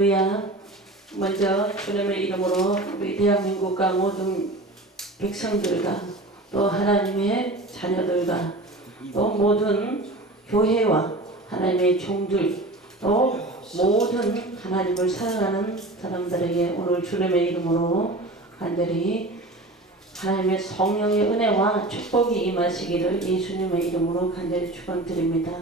할렐루야. 먼저 주님의 이름으로 우리 대한민국과 모든 백성들과 또 하나님의 자녀들과 또 모든 교회와 하나님의 종들 또 모든 하나님을 사랑하는 사람들에게 오늘 주님의 이름으로 간절히 하나님의 성령의 은혜와 축복이 임하시기를 예수님의 이름으로 간절히 축원드립니다.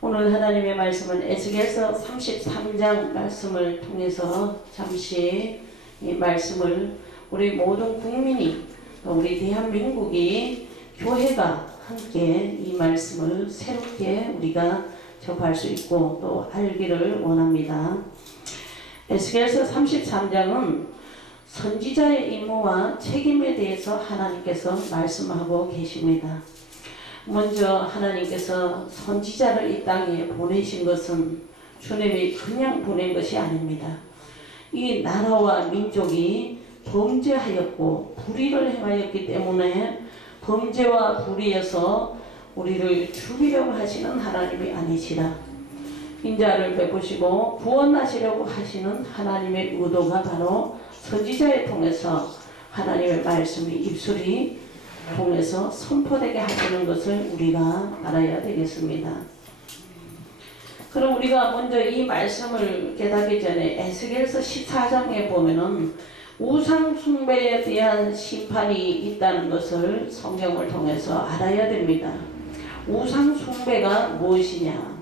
오늘 하나님의 말씀은 에스겔서 33장 말씀을 통해서 잠시 이 말씀을 우리 모든 국민이 우리 대한민국이 교회가 함께 이 말씀을 새롭게 우리가 접할 수 있고 또 알기를 원합니다. 에스겔서 33장은 선지자의 임무와 책임에 대해서 하나님께서 말씀하고 계십니다. 먼저 하나님께서 선지자를 이 땅에 보내신 것은 주님이 그냥 보낸 것이 아닙니다. 이 나라와 민족이 범죄하였고 불의를 행하였기 때문에 범죄와 불의에서 우리를 죽이려고 하시는 하나님이 아니시라. 인자를 베푸시고 구원하시려고 하시는 하나님의 의도가 바로 선지자를 통해서 하나님의 말씀이 입술이 통해서 선포되게 하시는 것을 우리가 알아야 되겠습니다. 그럼 우리가 먼저 이 말씀을 깨닫기 전에 에스겔서 14장에 보면은 우상 숭배에 대한 심판이 있다는 것을 성경을 통해서 알아야 됩니다. 우상 숭배가 무엇이냐?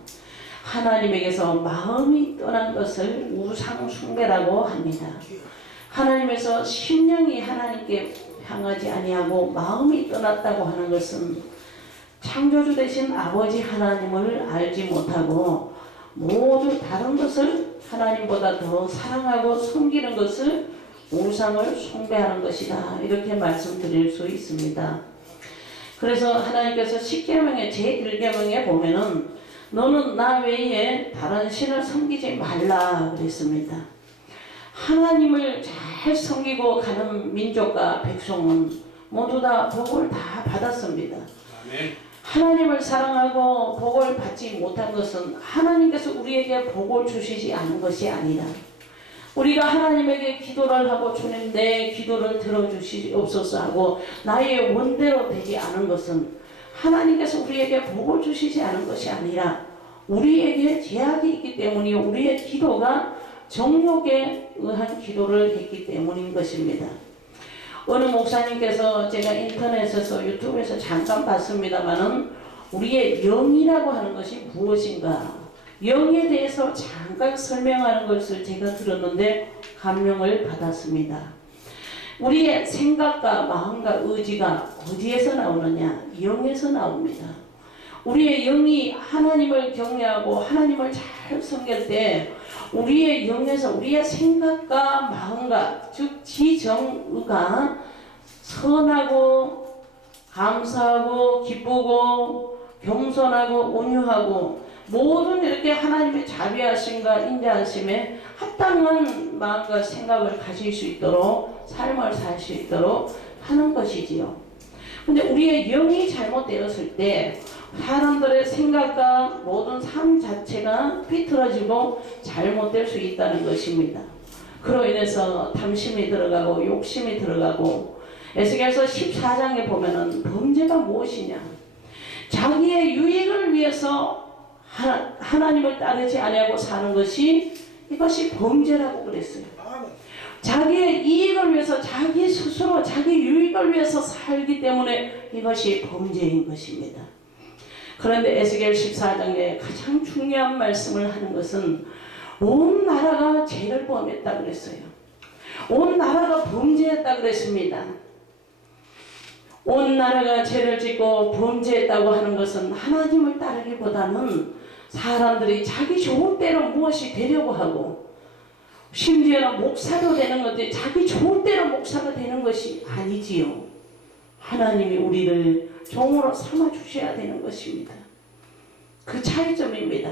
하나님에게서 마음이 떠난 것을 우상 숭배라고 합니다. 하나님에서 심령이 하나님께 향하지 아니하고 마음이 떠났다고 하는 것은 창조주 되신 아버지 하나님을 알지 못하고 모두 다른 것을 하나님보다 더 사랑하고 섬기는 것을 우상을 숭배하는 것이다. 이렇게 말씀드릴 수 있습니다. 그래서 하나님께서 10계명의 제1계명에 보면은 너는 나 외에 다른 신을 섬기지 말라 그랬습니다. 하나님을 잘 섬기고 가는 민족과 백성은 모두 다 복을 다 받았습니다. 아멘. 하나님을 사랑하고 복을 받지 못한 것은 하나님께서 우리에게 복을 주시지 않은 것이 아니라 우리가 하나님에게 기도를 하고 주님 내 기도를 들어주시옵소서 하고 나의 원대로 되지 않은 것은 하나님께서 우리에게 복을 주시지 않은 것이 아니라 우리에게 제약이 있기 때문이요 우리의 기도가 정욕에 의한 기도를 했기 때문인 것입니다. 어느 목사님께서 제가 인터넷에서 유튜브에서 잠깐 봤습니다마는 우리의 영이라고 하는 것이 무엇인가 영에 대해서 잠깐 설명하는 것을 제가 들었는데 감명을 받았습니다. 우리의 생각과 마음과 의지가 어디에서 나오느냐? 영에서 나옵니다. 우리의 영이 하나님을 경외하고 하나님을 잘 섬길 때 우리의 영에서 우리의 생각과 마음과 즉 지정의가 선하고 감사하고 기쁘고 겸손하고 온유하고 모든 이렇게 하나님의 자비하심과 인자하심에 합당한 마음과 생각을 가질 수 있도록 삶을 살 수 있도록 하는 것이지요. 근데 우리의 영이 잘못되었을 때 사람들의 생각과 모든 삶 자체가 비틀어지고 잘못될 수 있다는 것입니다. 그로 인해서 탐심이 들어가고 욕심이 들어가고 에스겔서 14장에 보면은 범죄가 무엇이냐? 자기의 유익을 위해서 하나님을 따르지 아니하고 사는 것이 이것이 범죄라고 그랬어요. 자기의 이익을 위해서 자기 스스로 자기 유익을 위해서 살기 때문에 이것이 범죄인 것입니다. 그런데 에스겔 14장에 가장 중요한 말씀을 하는 것은 온 나라가 죄를 범했다고 그랬어요. 온 나라가 범죄했다고 그랬습니다. 온 나라가 죄를 짓고 범죄했다고 하는 것은 하나님을 따르기보다는 사람들이 자기 좋은 대로 무엇이 되려고 하고 심지어는 목사도 되는 건데 자기 좋은 대로 목사가 되는 것이 아니지요. 하나님이 우리를 종으로 삼아 주셔야 되는 것입니다. 그 차이점입니다.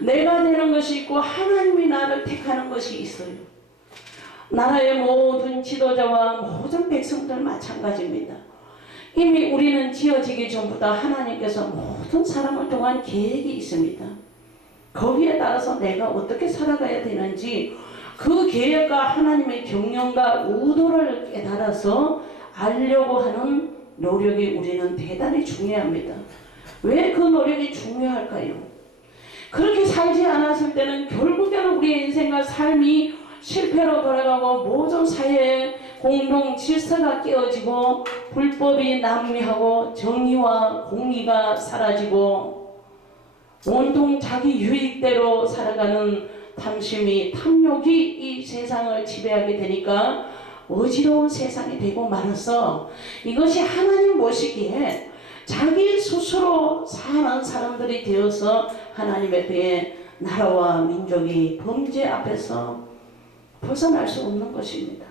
내가 되는 것이 있고 하나님이 나를 택하는 것이 있어요. 나라의 모든 지도자와 모든 백성들 마찬가지입니다. 이미 우리는 지어지기 전부터 하나님께서 모든 사람을 통한 계획이 있습니다. 거기에 따라서 내가 어떻게 살아가야 되는지 그 계획과 하나님의 경영과 의도를 깨달아서 알려고 하는 노력이 우리는 대단히 중요합니다. 왜 그 노력이 중요할까요? 그렇게 살지 않았을 때는 결국에는 우리의 인생과 삶이 실패로 돌아가고 모든 사회의 공동 질서가 깨어지고 불법이 난무하고 정의와 공의가 사라지고 온통 자기 유익대로 살아가는 탐심이 탐욕이 이 세상을 지배하게 되니까 어지러운 세상이 되고 말아서 이것이 하나님 모시기에 자기 스스로 사는 사람들이 되어서 하나님에 대해 나라와 민족이 범죄 앞에서 벗어날 수 없는 것입니다.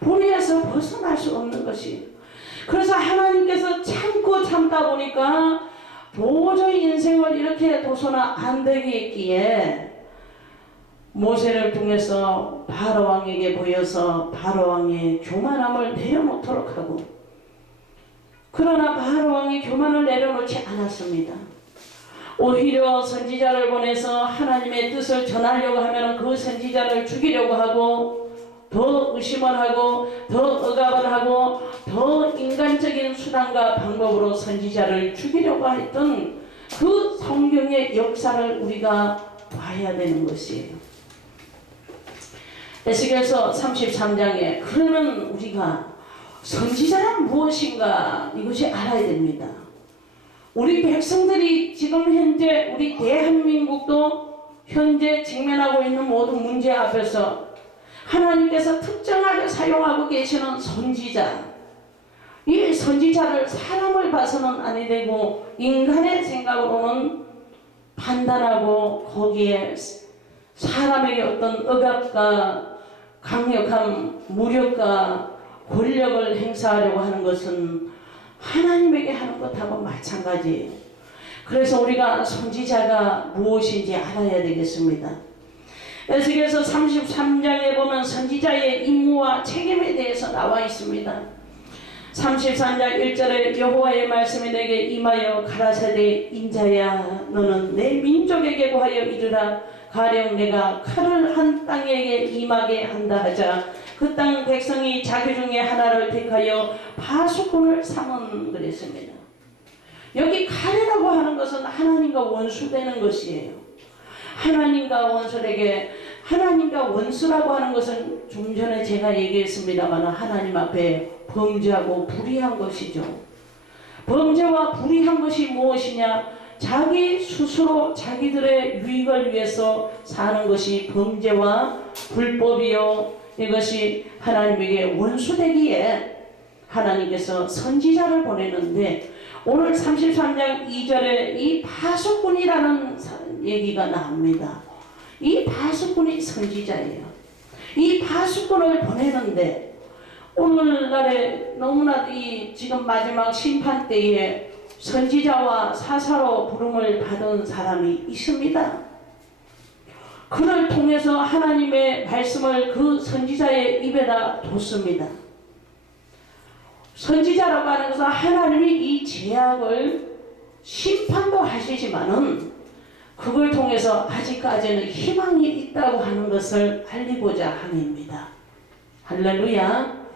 불의에서 벗어날 수 없는 것이. 그래서 하나님께서 참고 참다 보니까 도저히 인생을 이렇게 둬서는 안 되겠기에 모세를 통해서 바로왕에게 보여서 바로왕의 교만함을 내려놓도록 하고, 그러나 바로왕이 교만을 내려놓지 않았습니다. 오히려 선지자를 보내서 하나님의 뜻을 전하려고 하면 그 선지자를 죽이려고 하고 더 의심을 하고 더 억압을 하고 더 인간적인 수단과 방법으로 선지자를 죽이려고 했던 그 성경의 역사를 우리가 봐야 되는 것이에요. 에스겔서 33장에 그러면 우리가 선지자란 무엇인가 이것이 알아야 됩니다. 우리 백성들이 지금 현재 우리 대한민국도 현재 직면하고 있는 모든 문제 앞에서 하나님께서 특정하게 사용하고 계시는 선지자, 이 선지자를 사람을 봐서는 아니 되고 인간의 생각으로는 판단하고 거기에 사람에게 어떤 억압과 강력한 무력과 권력을 행사하려고 하는 것은 하나님에게 하는 것하고 마찬가지예요. 그래서 우리가 선지자가 무엇인지 알아야 되겠습니다. 에스겔서 33장에 보면 선지자의 임무와 책임에 대해서 나와 있습니다. 33장 1절에 여호와의 말씀이 내게 임하여 가라사대 인자야 너는 내 민족에게 고하여 이르라 가령 내가 칼을 한 땅에게 임하게 한다 하자 그 땅 백성이 자기 중에 하나를 택하여 파수꾼을 삼은 그랬습니다. 여기 칼이라고 하는 것은 하나님과 원수되는 것이에요. 하나님과 원수에게 하나님과 원수라고 하는 것은 좀 전에 제가 얘기했습니다만 하나님 앞에 범죄하고 불의한 것이죠. 범죄와 불의한 것이 무엇이냐? 자기 스스로 자기들의 유익을 위해서 사는 것이 범죄와 불법이요. 이것이 하나님에게 원수되기에 하나님께서 선지자를 보내는데 오늘 33장 2절에 이 파수꾼이라는 얘기가 나옵니다. 이 파수꾼이 선지자예요. 이 파수꾼을 보내는데 오늘날에 너무나 이 지금 마지막 심판 때에 선지자와 사사로 부름을 받은 사람이 있습니다. 그를 통해서 하나님의 말씀을 그 선지자의 입에다 뒀습니다. 선지자라고 하는 것은 하나님이 이 죄악을 심판도 하시지만은 그걸 통해서 아직까지는 희망이 있다고 하는 것을 알리고자 함입니다. 할렐루야.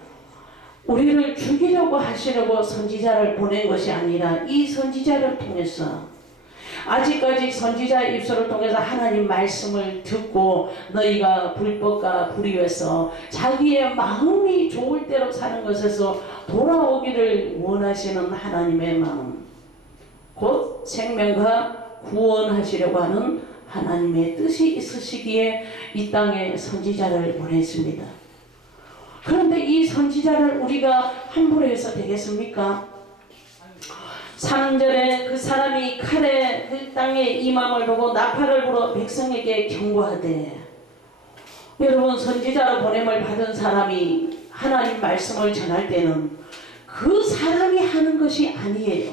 우리를 죽이려고 하시려고 선지자를 보낸 것이 아니라 이 선지자를 통해서 아직까지 선지자의 입술을 통해서 하나님 말씀을 듣고 너희가 불법과 불의에서 자기의 마음이 좋을 대로 사는 것에서 돌아오기를 원하시는 하나님의 마음, 곧 생명과 구원하시려고 하는 하나님의 뜻이 있으시기에 이 땅에 선지자를 보냈습니다. 그런데 이 선지자를 우리가 함부로 해서 되겠습니까? 3절에 그 사람이 칼에 그 땅의 임함을 보고 나팔을 불어 백성에게 경고하되, 여러분 선지자로 보냄을 받은 사람이 하나님 말씀을 전할 때는 그 사람이 하는 것이 아니에요.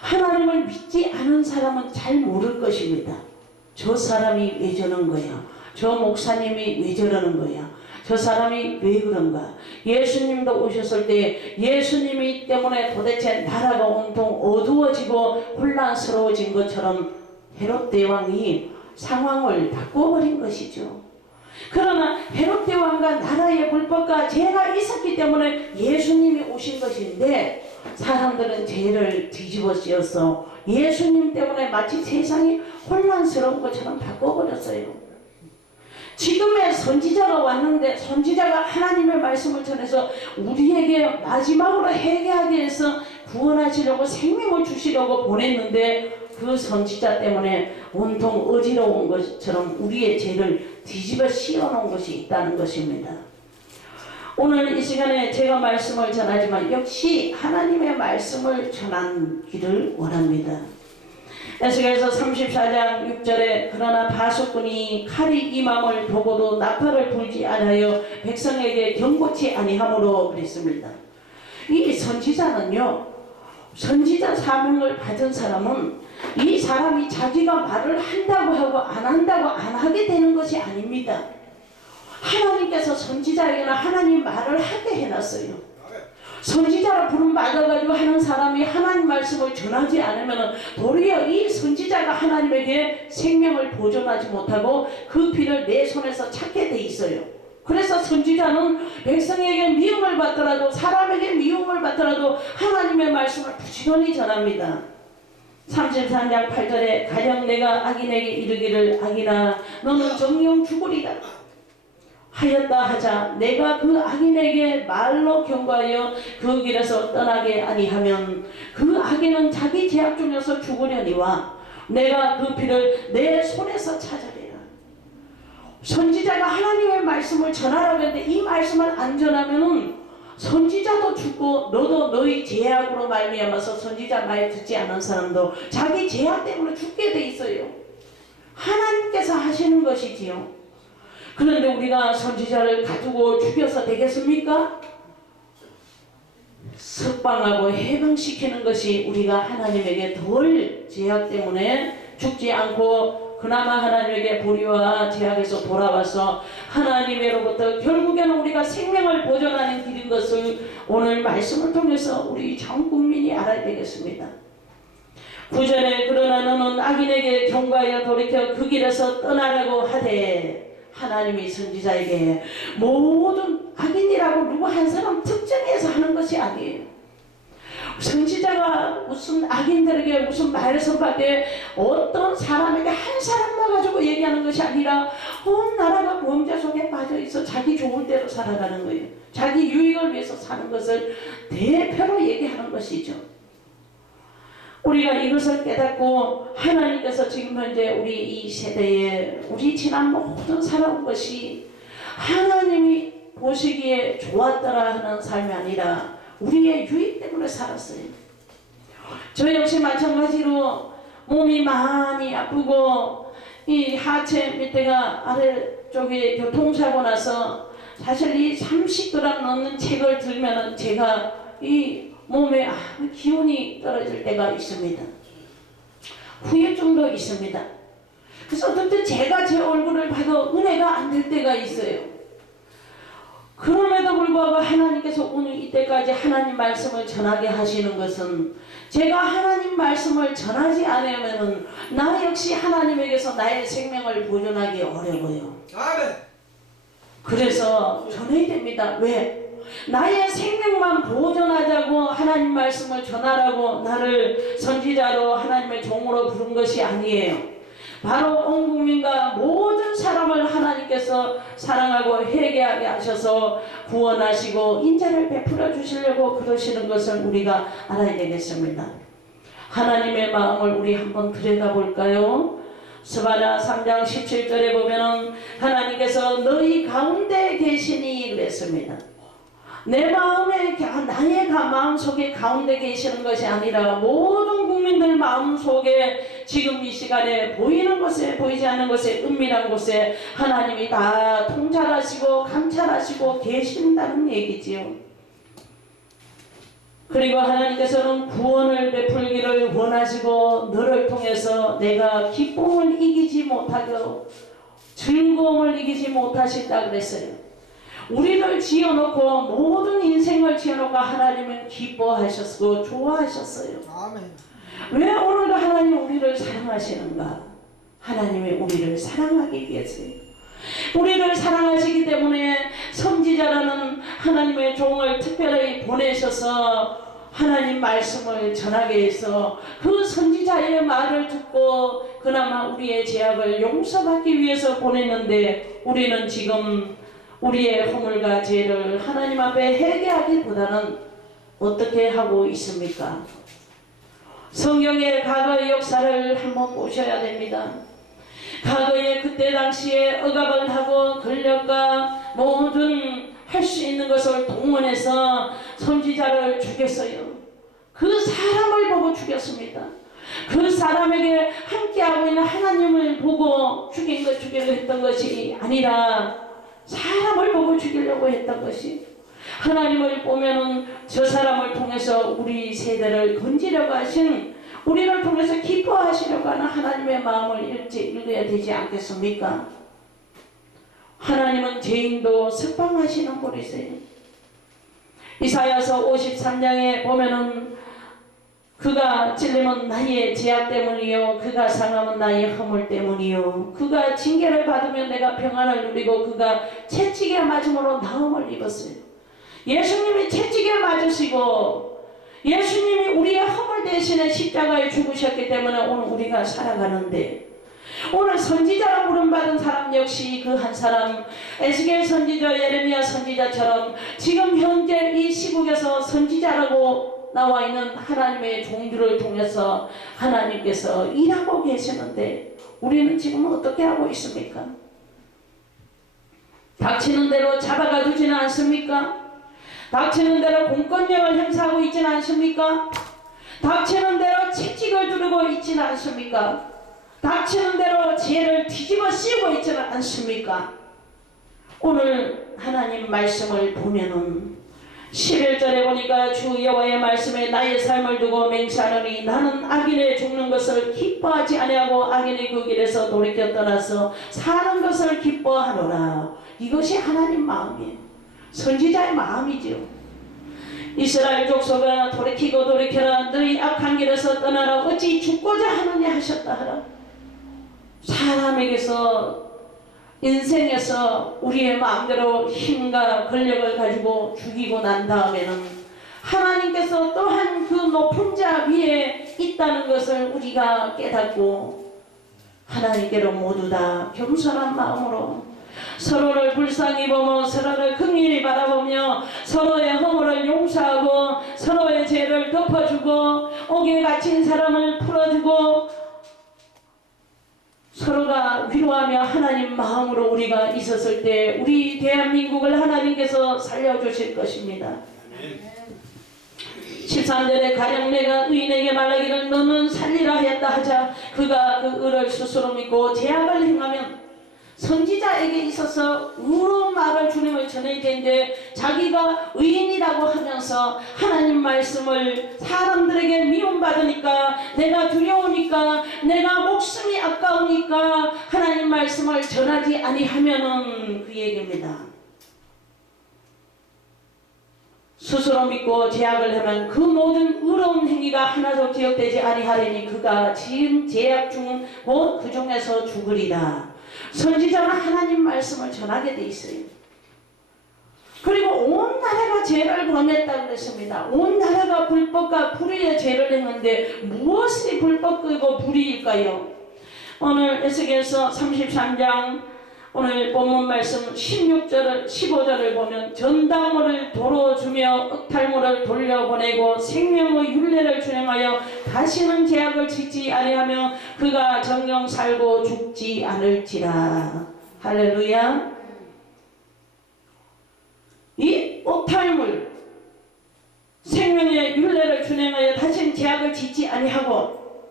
하나님을 믿지 않은 사람은 잘 모를 것입니다. 저 사람이 왜 저런 거야? 저 목사님이 왜 저러는 거야? 저 사람이 왜 그런가? 예수님도 오셨을 때 예수님이 때문에 도대체 나라가 온통 어두워지고 혼란스러워진 것처럼 헤롯 대왕이 상황을 바꿔버린 것이죠. 그러나 헤롯 대왕과 나라의 불법과 죄가 있었기 때문에 예수님이 오신 것인데 사람들은 죄를 뒤집어 씌워서 예수님 때문에 마치 세상이 혼란스러운 것처럼 바꿔버렸어요. 지금의 선지자가 왔는데 선지자가 하나님의 말씀을 전해서 우리에게 마지막으로 회개하기 위해서 구원하시려고 생명을 주시려고 보냈는데 그 선지자 때문에 온통 어지러운 것처럼 우리의 죄를 뒤집어 씌워놓은 것이 있다는 것입니다. 오늘 이 시간에 제가 말씀을 전하지만 역시 하나님의 말씀을 전하기를 원합니다. 에스겔서 34장 6절에 그러나 바수꾼이 칼이 임함을 보고도 나팔을 불지 않아요 백성에게 경고치 아니하므로 그랬습니다. 이 선지자는요, 선지자 사명을 받은 사람은 이 사람이 자기가 말을 한다고 하고 안 한다고 안 하게 되는 것이 아닙니다. 하나님께서 선지자에게는 하나님 말을 하게 해놨어요. 선지자라 부름 받아가지고 하는 사람이 하나님 말씀을 전하지 않으면 도리어 이 선지자가 하나님에게 생명을 보존하지 못하고 그 피를 내 손에서 찾게 돼 있어요. 그래서 선지자는 백성에게 미움을 받더라도 사람에게 미움을 받더라도 하나님의 말씀을 부지런히 전합니다. 33장 8절에 가령 내가 악인에게 이르기를 악인아 너는 정령 죽으리라 하였다 하자 내가 그 악인에게 말로 경고하여 그 길에서 떠나게 아니하면 그 악인은 자기 죄악 중에서 죽으려니와 내가 그 피를 내 손에서 찾으리라. 선지자가 하나님의 말씀을 전하라고 했는데 이 말씀을 안 전하면은 선지자도 죽고 너도 너희 죄악으로 말미암아서 선지자 말 듣지 않은 사람도 자기 죄악 때문에 죽게 돼 있어요. 하나님께서 하시는 것이지요. 그런데 우리가 선지자를 가두고 죽여서 되겠습니까? 석방하고 해방시키는 것이 우리가 하나님에게 덜 죄악 때문에 죽지 않고 그나마 하나님에게 불의와 죄악에서 돌아와서 하나님으로부터 결국에는 우리가 생명을 보존하는 길인 것을 오늘 말씀을 통해서 우리 전 국민이 알아야 되겠습니다. 9절에 그러나 너는 악인에게 경고하여 돌이켜 그 길에서 떠나라고 하되 하나님이 선지자에게 모든 악인이라고 누구 한 사람 특정해서 하는 것이 아니에요. 선지자가 무슨 악인들에게 무슨 말씀밖에 어떤 사람에게 한 사람만 가지고 얘기하는 것이 아니라 온 나라가 범죄 속에 빠져있어 자기 좋을 대로 살아가는 거예요. 자기 유익을 위해서 사는 것을 대표로 얘기하는 것이죠. 우리가 이것을 깨닫고 하나님께서 지금 현재 우리 이 세대에 우리 지난 모든 살아온 것이 하나님이 보시기에 좋았더라 하는 삶이 아니라 우리의 유익 때문에 살았어요. 저 역시 마찬가지로 몸이 많이 아프고 이 하체 밑에가 아래쪽에 교통사고 나서 사실 이 30g 넘는 책을 들면은 제가 이 몸에 기운이 떨어질 때가 있습니다. 후유증도 있습니다. 그래서 어떨 때 제가 제 얼굴을 봐도 은혜가 안 될 때가 있어요. 그럼에도 불구하고 하나님께서 오늘 이때까지 하나님 말씀을 전하게 하시는 것은 제가 하나님 말씀을 전하지 않으면 나 역시 하나님에게서 나의 생명을 보존하기 어려워요. 그래서 전해야 됩니다. 왜? 나의 생명만 보존하자고 하나님 말씀을 전하라고 나를 선지자로 하나님의 종으로 부른 것이 아니에요. 바로 온 국민과 모든 사람을 하나님께서 사랑하고 회개하게 하셔서 구원하시고 인자를 베풀어 주시려고 그러시는 것을 우리가 알아야 되겠습니다. 하나님의 마음을 우리 한번 들여다볼까요? 스바냐 3장 17절에 보면은 하나님께서 너희 가운데 계시니 그랬습니다. 내 마음에 나의 마음속에 가운데 계시는 것이 아니라 모든 국민들 마음속에 지금 이 시간에 보이는 곳에 보이지 않는 곳에 은밀한 곳에 하나님이 다 통찰하시고 감찰하시고 계신다는 얘기지요. 그리고 하나님께서는 구원을 베풀기를 원하시고 너를 통해서 내가 기쁨을 이기지 못하고 즐거움을 이기지 못하신다 그랬어요. 우리를 지어놓고 모든 인생을 지어놓고 하나님은 기뻐하셨고 좋아하셨어요. 아멘. 왜 오늘도 하나님 우리를 사랑하시는가? 하나님이 우리를 사랑하기 위해서요. 우리를 사랑하시기 때문에 선지자라는 하나님의 종을 특별히 보내셔서 하나님 말씀을 전하게 해서 그 선지자의 말을 듣고 그나마 우리의 죄악을 용서받기 위해서 보냈는데, 우리는 지금 우리의 허물과 죄를 하나님 앞에 회개하기보다는 어떻게 하고 있습니까? 성경의 과거의 역사를 한번 보셔야 됩니다. 과거에 그때 당시에 억압을 하고 권력과 모든 할 수 있는 것을 동원해서 선지자를 죽였어요. 그 사람을 보고 죽였습니다. 그 사람에게 함께하고 있는 하나님을 보고 죽이려 했던 것이 아니라 사람을 보고 죽이려고 했던 것이, 하나님을 보면은 저 사람을 통해서 우리 세대를 건지려고 하신, 우리를 통해서 기뻐하시려고 하는 하나님의 마음을 읽어야 되지 않겠습니까? 하나님은 죄인도 석방하시는 분이세요. 이사야서 53장에 보면은 그가 찔림은 나의 죄악 때문이요, 그가 상함은 나의 허물 때문이요, 그가 징계를 받으면 내가 평안을 누리고 그가 채찍에 맞음으로 나음을 입었어요. 예수님이 채찍에 맞으시고 예수님이 우리의 허물 대신에 십자가에 죽으셨기 때문에 오늘 우리가 살아가는데, 오늘 선지자로 부름받은 사람 역시 그 한 사람, 에스겔 선지자, 예레미야 선지자처럼 지금 현재 이 시국에서 선지자라고 나와 있는 하나님의 종들을 통해서 하나님께서 일하고 계시는데, 우리는 지금 어떻게 하고 있습니까? 닥치는 대로 잡아가 두지는 않습니까? 닥치는 대로 공권력을 행사하고 있지는 않습니까? 닥치는 대로 채찍을 두르고 있지는 않습니까? 닥치는 대로 죄를 뒤집어 씌우고 있지는 않습니까? 오늘 하나님 말씀을 보면은 11절에 보니까 주 여호와의 말씀에 나의 삶을 두고 맹세하노니 나는 악인의 죽는 것을 기뻐하지 아니하고 악인의 그 길에서 돌이켜 떠나서 사는 것을 기뻐하노라. 이것이 하나님 마음이에요. 선지자의 마음이지요. 이스라엘 족속아 돌이키고 돌이켜라. 너희 악한 길에서 떠나라. 어찌 죽고자 하느냐 하셨다 하라. 사람에게서, 인생에서 우리의 마음대로 힘과 권력을 가지고 죽이고 난 다음에는 하나님께서 또한 그 높은 자 위에 있다는 것을 우리가 깨닫고 하나님께로 모두 다 겸손한 마음으로 서로를 불쌍히 보며 서로를 긍휼히 바라보며 서로의 허물을 용서하고 서로의 죄를 덮어주고 옥에 갇힌 사람을 풀어주고 서로가 위로하며 하나님 마음으로 우리가 있었을 때 우리 대한민국을 하나님께서 살려주실 것입니다. 13절에 가령 내가 의인에게 말하기를 너는 살리라 하였다 하자 그가 그 의를 스스로 믿고 죄악을 행하면, 선지자에게 있어서 의로운 말을 주님을 전해야 되는데 자기가 의인이라고 하면서 하나님 말씀을 사람들에게 미움받으니까, 내가 두려우니까, 내가 목숨이 아까우니까 하나님 말씀을 전하지 아니하면은 그 얘기입니다. 스스로 믿고 죄악을 하면 그 모든 의로운 행위가 하나도 기억되지 아니하리니 그가 지은 죄악 중 곧 그 중에서 죽으리라. 선지자는 하나님 말씀을 전하게 돼 있어요. 그리고 온 나라가 죄를 범했다고 그랬습니다. 온 나라가 불법과 불의의 죄를 했는데 무엇이 불법이고 불의일까요? 오늘 에스겔서 33장 오늘 본문 말씀 16절을 15절을 보면 전당물을 도로 주며 억탈물을 돌려보내고 생명의 율례를 준행하여 다시는 죄악을 짓지 아니하며 그가 정령 살고 죽지 않을지라. 할렐루야. 이 억탈물 생명의 율례를 준행하여 다시는 죄악을 짓지 아니하고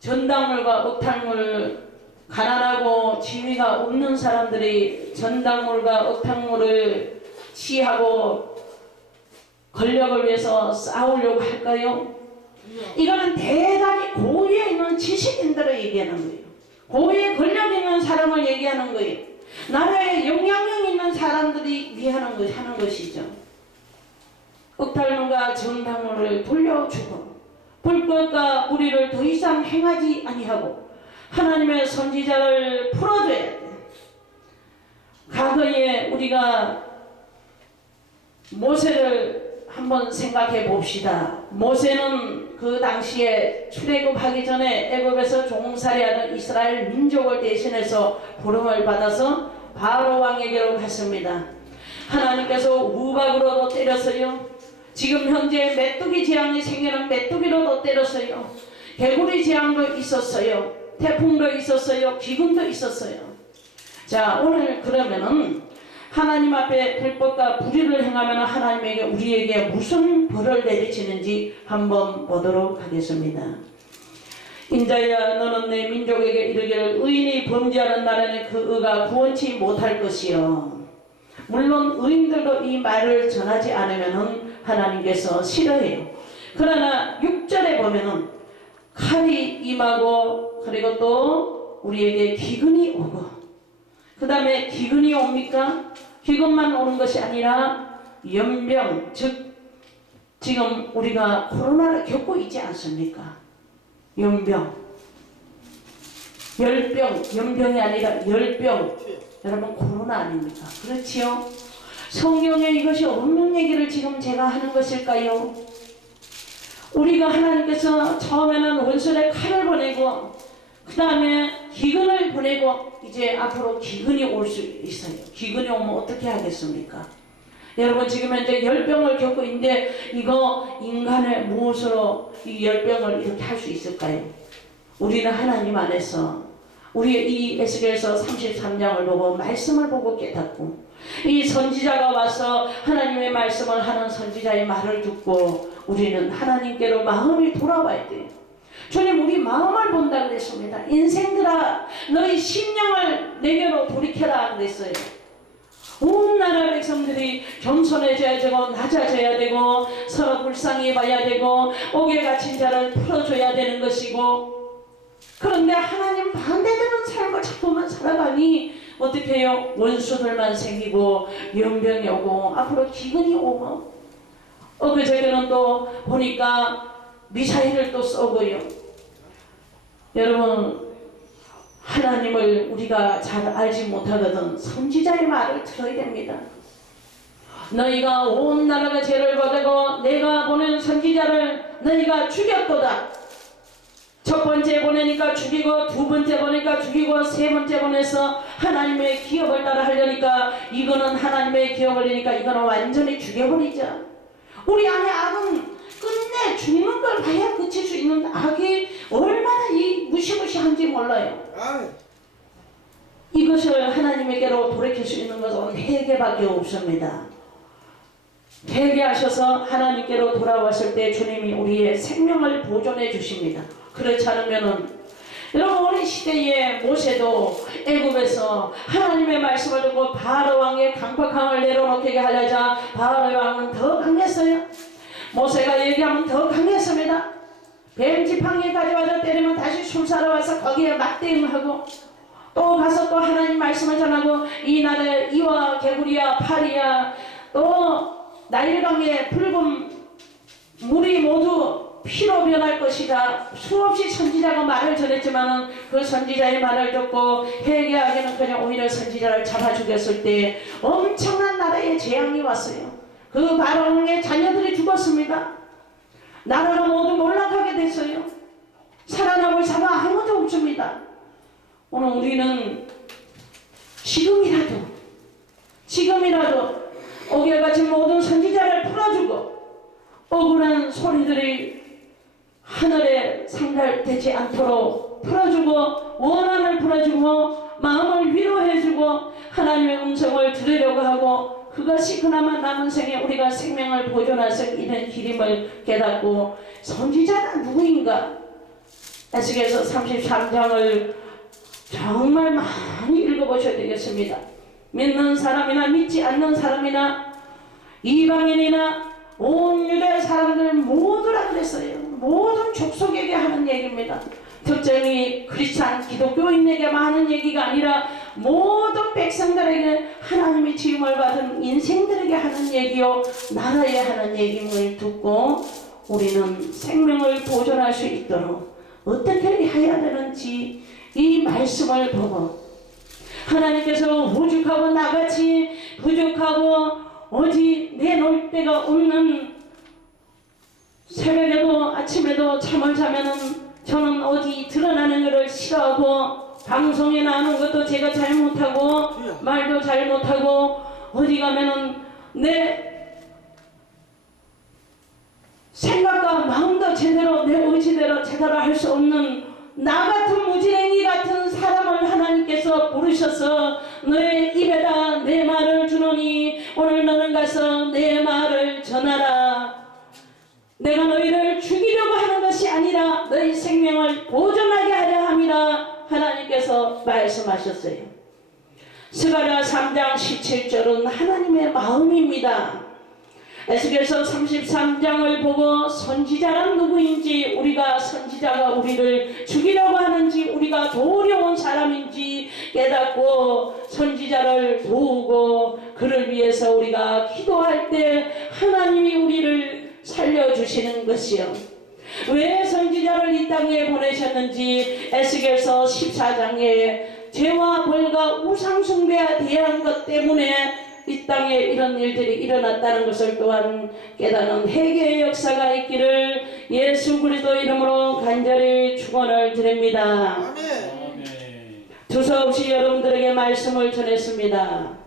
전당물과 억탈물, 가난하고 지위가 없는 사람들이 전당물과 억탕물을 취하고 권력을 위해서 싸우려고 할까요? 이거는 대단히 고위에 있는 지식인들을 얘기하는 거예요. 고위에 권력 있는 사람을 얘기하는 거예요. 나라에 영향력 있는 사람들이 하는 것이죠. 억탈물과 전당물을 돌려주고 불법과 불의를 더 이상 행하지 아니하고 하나님의 선지자를 풀어줘야 돼. 과거에 우리가 모세를 한번 생각해 봅시다. 모세는 그 당시에 출애굽하기 전에 애굽에서 종살이하는 이스라엘 민족을 대신해서 부름을 받아서 바로 왕에게로 갔습니다. 하나님께서 우박으로도 때렸어요. 지금 현재 메뚜기 재앙이 생기는 메뚜기로도 때렸어요. 개구리 재앙도 있었어요. 태풍도 있었어요. 기근도 있었어요. 자, 오늘 그러면은 하나님 앞에 불법과 불의를 행하면 하나님에게 우리에게 무슨 벌을 내리치는지 한번 보도록 하겠습니다. 인자야, 너는 내 민족에게 이르기를 의인이 범죄하는 날에는 그 의가 구원치 못할 것이요. 물론 의인들도 이 말을 전하지 않으면 하나님께서 싫어해요. 그러나 6절에 보면은 칼이 임하고 그리고 또 우리에게 기근이 오고, 그 다음에 기근이 옵니까? 기근만 오는 것이 아니라 연병, 즉 지금 우리가 코로나를 겪고 있지 않습니까? 연병, 열병, 연병이 아니라 열병. 여러분 코로나 아닙니까? 그렇지요? 성경에 이것이 없는 얘기를 지금 제가 하는 것일까요? 우리가 하나님께서 처음에는 원수의 칼을 보내고 그 다음에 기근을 보내고 이제 앞으로 기근이 올 수 있어요. 기근이 오면 어떻게 하겠습니까? 여러분 지금 현재 열병을 겪고 있는데 이거 인간의 무엇으로 이 열병을 이렇게 할 수 있을까요? 우리는 하나님 안에서 우리 이 에스겔서 33장을 보고 말씀을 보고 깨닫고 이 선지자가 와서 하나님의 말씀을 하는 선지자의 말을 듣고 우리는 하나님께로 마음이 돌아와야 돼요. 주님 우리 마음을 본다 그랬습니다. 인생들아 너희 심령을 내게로 돌이켜라 그랬어요. 온 나라 백성들이 겸손해져야 되고 낮아져야 되고 서로 불쌍히 봐야 되고 옥에 갇힌 자를 풀어줘야 되는 것이고, 그런데 하나님 반대되는 삶을 자꾸만 살아가니 어떻게 해요? 원수들만 생기고 연병이 오고 앞으로 기근이 오고, 그저께는 또 보니까 미사일을 또 쏘고요. 여러분 하나님을 우리가 잘 알지 못하거든 선지자의 말을 들어야 됩니다. 너희가 온 나라가 죄를 받고 내가 보낸 선지자를 너희가 죽였도다. 첫 번째 보내니까 죽이고 두 번째 보내니까 죽이고 세 번째 보내서 하나님의 기업을 따라 하려니까 이거는 하나님의 기업을이니까 이거는 완전히 죽여버리자. 우리 안에 악은 끝내 죽는 걸 봐야 그칠 수 있는 악이 얼마나 이 무시무시한지 몰라요. 이것을 하나님에게로 돌이킬 수 있는 것은 회개밖에 없습니다. 회개하셔서 하나님께로 돌아왔을 때 주님이 우리의 생명을 보존해 주십니다. 그렇지 않으면은 여러분 우리 시대에 모세도 애굽에서 하나님의 말씀을 듣고 바로 왕의 강팍함을 내려놓게 하려자 바로 왕은 더 강했어요. 모세가 얘기하면 더 강했습니다. 뱀지팡이까지 와서 때리면 다시 술 사러 와서 거기에 맞대응하고 또 가서 또 하나님 말씀을 전하고 이 나라에 이와 개구리야 파리야 또 나일강의 붉은 물이 모두 피로 변할 것이다. 수없이 선지자가 말을 전했지만 그 선지자의 말을 듣고 회개하기는 그냥 오히려 선지자를 잡아 죽였을 때 엄청난 나라의 재앙이 왔어요. 그 바로왕의 자녀들이 죽었습니다. 나라가 모두 몰락하게 됐어요. 살아남을 사람 아무도 없습니다. 오늘 우리는 지금이라도 오개같이 모든 선지자를 풀어주고 억울한 소리들이 하늘에 상달되지 않도록 풀어주고 원한을 풀어주고 마음을 위로해주고 하나님의 음성을 들으려고 하고 그것이 그나마 남은 생에 우리가 생명을 보존할 수 있는 길임을 깨닫고 선지자가 누구인가? 에스겔서 33장을 정말 많이 읽어보셔야 되겠습니다. 믿는 사람이나 믿지 않는 사람이나 이방인이나 온 유대 사람들 모두라 그랬어요. 모든 족속에게 하는 얘기입니다. 특정히 크리스찬 기독교인에게만 하는 얘기가 아니라 모든 백성들에게 하나님의 지음을 받은 인생들에게 하는 얘기요 나라에 하는 얘기임을 듣고 우리는 생명을 보존할 수 있도록 어떻게 해야 되는지 이 말씀을 보고 하나님께서 오죽하고 나같이 부족하고 어디 내놓을 데가 없는 새벽에도 아침에도 잠을 자면은 저는 어디 드러나는 것을 싫어하고 방송에 나오는 것도 제가 잘 못하고 말도 잘 못하고 어디 가면은 내 생각과 마음도 제대로 내 의지대로 제대로 할 수 없는 나 같은 무지랭이 같은 사람을 하나님께서 부르셔서 너의 입에다 내 말을 주노니 오늘 너는 가서 내 말을 전하라. 내가 너희를 죽이려고 하는 것이 아니라 너희 생명을 보존하게 하려 함이라 하나님께서 말씀하셨어요. 스가랴 3장 17절은 하나님의 마음입니다. 에스겔서 33장을 보고 선지자란 누구인지, 우리가 선지자가 우리를 죽이려고 하는지, 우리가 도우려 온 사람인지 깨닫고 선지자를 도우고 그를 위해서 우리가 기도할 때 하나님이 우리를 살려주시는 것이요. 왜 선지자를 이 땅에 보내셨는지 에스겔서 14장에 죄와 벌과 우상숭배에 대한 것 때문에 이 땅에 이런 일들이 일어났다는 것을 또한 깨닫는 회개의 역사가 있기를 예수 그리스도 이름으로 간절히 축원을 드립니다. 아멘. 두서없이 여러분들에게 말씀을 전했습니다.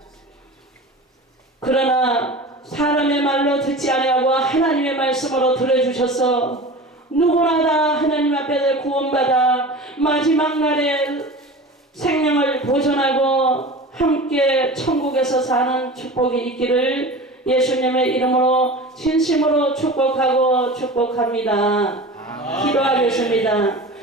그러나 사람의 말로 듣지 아니하고 하나님의 말씀으로 들어주셔서 누구나 다 하나님 앞에 구원받아 마지막 날에 생명을 보존하고 함께 천국에서 사는 축복이 있기를 예수님의 이름으로 진심으로 축복하고 축복합니다. 기도하겠습니다.